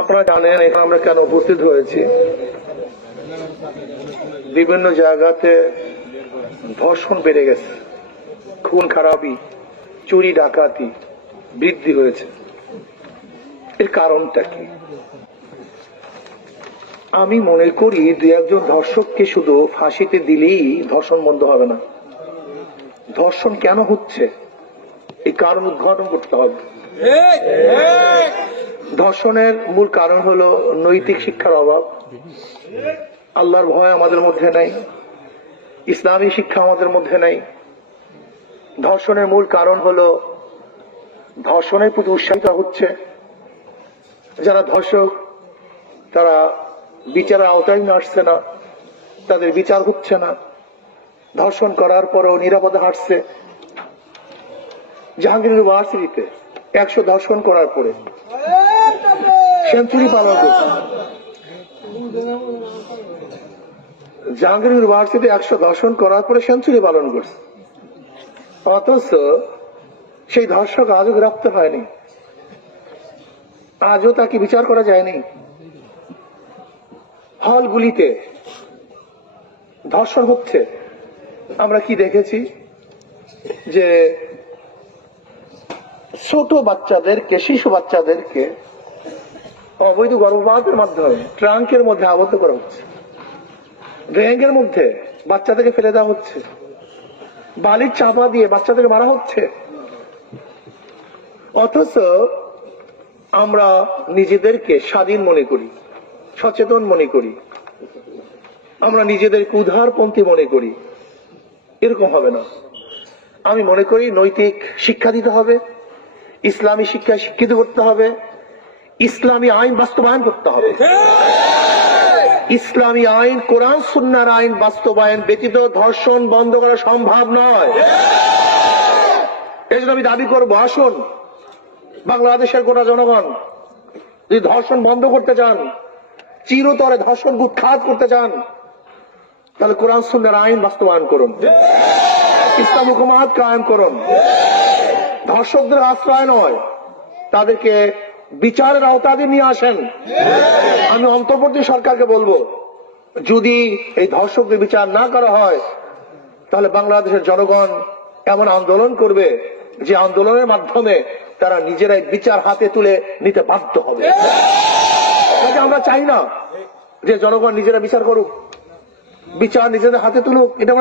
আপনারা জানেন, এখানে আমরা কেন উপস্থিত হয়েছি? বিভিন্ন জায়গাতে ধর্ষণ বেড়ে গেছে। খুন খারাপি, চুরি ডাকাতি বৃদ্ধি হয়েছে। এর কারণটা কি? আমি মনে করি দু একজন ধর্ষককে শুধু ফাঁসিতে দিলেই ধর্ষণ বন্ধ হবে না। ধর্ষণ কেন হচ্ছে? এই কারণ উদ্ঘাটন করতে হবে। ধর্ষণের মূল কারণ হলো নৈতিক শিক্ষার অভাব। আল্লাহর ভয় আমাদের মধ্যে নাই, ইসলামী শিক্ষা আমাদের মধ্যে নাই। ধর্ষণের মূল কারণ হলো ধর্ষণের প্রতি উৎসাহিত হচ্ছে। যারা ধর্ষক, তারা বিচারের আওতায় আসছে না, তাদের বিচার হচ্ছে না। ধর্ষণ করার পরও নিরাপদে হাঁটছে। জাহাঙ্গীর ইউনিভার্সিটিতে একশো ধর্ষণ করার পরে সেঞ্চুরি পালন করছে। জাহাঙ্গীর ইউনিভার্সিটি একশো ধর্ষণ করার পরে সেঞ্চুরি পালন করছে। অথচ সেই ধর্ষক আজও গ্রেপ্তার হয়নি। আজও তাকে বিচার করা যায়নি। হলগুলিতে ধর্ষণ হচ্ছে। আমরা কি দেখেছি? যে ছোট বাচ্চাদেরকে, শিশু বাচ্চাদেরকে অবৈধ গর্ভপাতের মাধ্যমে ট্রাঙ্কের মধ্যে আবদ্ধ করা হচ্ছে। ব্যাংকের মধ্যে বাচ্চাদেরকে ফেলে দেওয়া হচ্ছে। বালির চাপা দিয়ে বাচ্চাদেরকে মারা হচ্ছে। অথচ আমরা নিজেদেরকে স্বাধীন মনে করি, সচেতন মনে করি। আমরা নিজেদেরকে উদারপন্থী মনে করি। এরকম হবে না। আমি মনে করি নৈতিক শিক্ষা দিতে হবে, ইসলামী শিক্ষায় শিক্ষিত করতে হবে ইসলামী আইন বাস্তবায়ন করতে হবে। ইসলামী আইন, কোরআন, সুন্নার আইন বাস্তবায়ন ব্যতীত ধর্ষণ বন্ধ করা সম্ভব নয়। এই আমি দাবি করব, আসুন, বাংলাদেশের গোটা জনগণ, যদি ধর্ষণ বন্ধ করতে চান, চিরতরে ধর্ষণ উৎখাত করতে চান, তাহলে কোরআন, সুন্নার আইন বাস্তবায়ন করুন। ইসলাম হুকুমাত কায়েম করুন। ধর্ষকদের আশ্রয় নয়, তাদেরকে বিচারের আওতায় নিয়ে আসেন। আমি অন্তর্বর্তী সরকারকে বলব, যদি এই ধর্ষকদের বিচার না করা হয়, তাহলে বাংলাদেশের জনগণ এমন আন্দোলন করবে যে আন্দোলনের মাধ্যমে তারা নিজেরাই বিচার হাতে তুলে নিতে বাধ্য হবে। আমরা চাই না যে জনগণ নিজেরা বিচার করুক। বিচার নিজেদের হাতে তুলুক, এটা